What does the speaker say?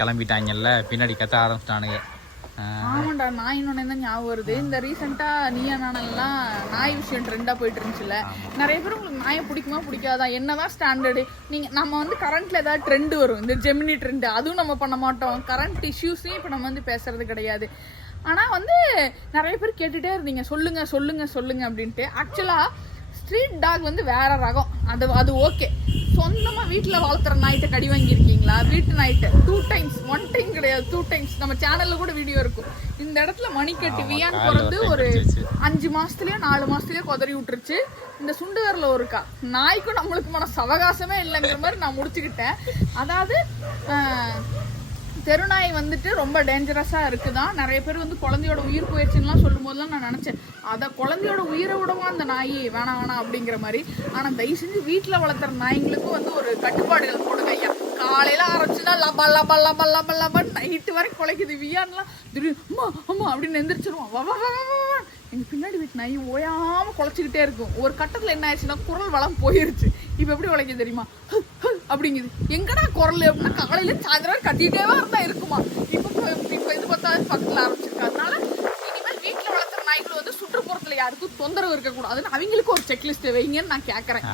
கிளம்பிட்டாங்கல்ல, பின்னாடி கத்த ஆரம்பிச்சிட்டானுங்க. ஆமாண்டா, நாய் இன்னொன்னு தான் ஞாபகம் வருது. இந்த ரீசெண்டா நீயா நானெல்லாம் நாய் விஷயம் ட்ரெண்டா போயிட்டு இருந்துச்சுல. நிறைய பேர் உங்களுக்கு நாயை பிடிக்குமா பிடிக்காதா, என்னதான் ஸ்டாண்டர்டு. நம்ம வந்து கரண்ட்ல ஏதாவது ட்ரெண்ட் வரும், இந்த ஜெமினி ட்ரெண்ட், அதுவும் நம்ம பண்ண மாட்டோம். கரண்ட் இஷ்யூஸையும் இப்போ நம்ம வந்து பேசுறது கிடையாது. ஆனால் வந்து நிறைய பேர் கேட்டுகிட்டே இருந்தீங்க, சொல்லுங்க சொல்லுங்க சொல்லுங்க அப்படின்ட்டு. ஆக்சுவலாக ஸ்ட்ரீட் டாக் வந்து வேற ரகம், அது ஓகே. சொந்தமாக வீட்டில் வளர்த்துற நாய்கிட்ட கடி வாங்கியிருக்கீங்களா? வீட்டு நாய்கிட்ட 2 times, 1 time கிடையாது, 2 times. நம்ம சேனல்ல கூட வீடியோ இருக்கும். இந்த இடத்துல மணிக்கட்டு வியான் பிறந்து ஒரு 5 மாசத்துலயோ 4 மாசத்துலயோ கொதறி விட்டுருச்சு. இந்த சுண்டுகரில் ஒருக்கா நாய்க்கும் நம்மளுக்குமான சவகாசமே இல்லைங்கிற மாதிரி நான் முடிச்சுக்கிட்டேன். அதாவது தெருநாய் வந்துட்டு ரொம்ப டேஞ்சரஸாக இருக்குதான். நிறைய பேர் வந்து குழந்தையோட உயிர் போயிடுச்சுன்னா சொல்லும் போதுலாம் நான் நினச்சேன், அதை குழந்தையோட உயிரை விடவும் அந்த நாய் வேணாம் வேணாம் அப்படிங்கிற மாதிரி. ஆனால் தயவு செஞ்சு வீட்டில் வளர்த்துற நாய்ங்களுக்கும் வந்து ஒரு கட்டுப்பாடுகள் போடுங்க ஐயா. காலையில் ஆரம்பிச்சுன்னா லபா லபா லபா லபா லபான்னு நைட்டு வரை குலைக்குது. வியான்லாம் திடீர்னு அம்மா அம்மா அப்படின்னு எந்திரிச்சிருவான். எங்கள் பின்னாடி வீட்டு நாய் ஓயாமல் குலைச்சிக்கிட்டே இருக்கும். ஒரு கட்டத்தில் என்ன ஆயிடுச்சுன்னா குரல் வளம் போயிருச்சு. இப்போ எப்படி உழைக்க தெரியுமா, அப்படிங்குது. எங்கடா குரல் அப்படின்னா காலையில சாயந்தரம் கத்திட்டே இருந்தா இருக்குமா. இப்போ இது பார்த்தாலும் பக்கத்தில் ஆரம்பிச்சிருக்கு. அதனால இனிமேல் வீட்டில் வளர்க்குற நாய்கள் வந்து சுற்றுப்புறத்தில் யாருக்கும் தொந்தரவு இருக்கக்கூடாதுன்னு அவங்களுக்கு ஒரு செக்லிஸ்ட் வைங்கன்னு நான் கேட்குறேன்.